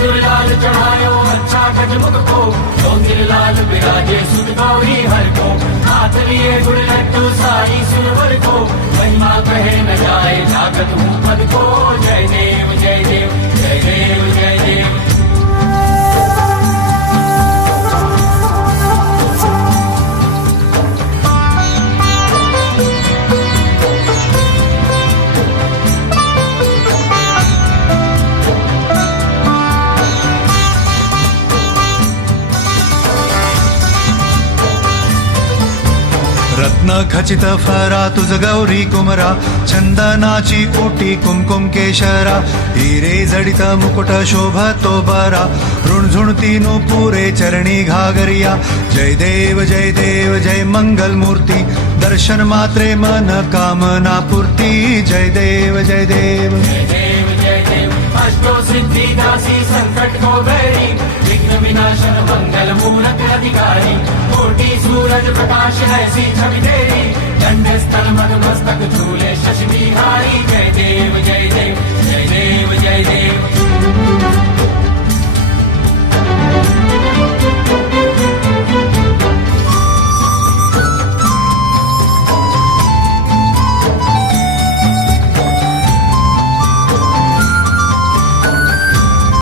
सिंदूर लाल चढ़ायो अच्छा गजमुख को, सौंदर्य लाल विराजे सुत गौरी हर को, हाथ लिए गुड़ लड्डू सारी सुरवर को, महिमा कहे न जाए जागत हूँ पद को। जय देव जय देव जय देव जय देव। रत्न खचित फरा तुझ गौरी कुमरा, चंदनाची ओटी कुमकुम केशरा, हिरे जडित मुकुट शोभतो बरा, ऋणझुणती पुरे चरणी घागरिया। जय देव जय मंगल मूर्ती, दर्शन मात्रे मन कामना पूर्ती। जय देव जय देव जय देव जय देव। अष्टो सिद्धि दासी संकट को बैरी, विघ्न विनाशन मंगल मूरत अधिकारी, कोटि सूरज प्रकाश ऐसी छवि तेरी, दंड स्थल मद मस्तक झूले शशि बिहारी। जय देव जय देव जय देव जय देव।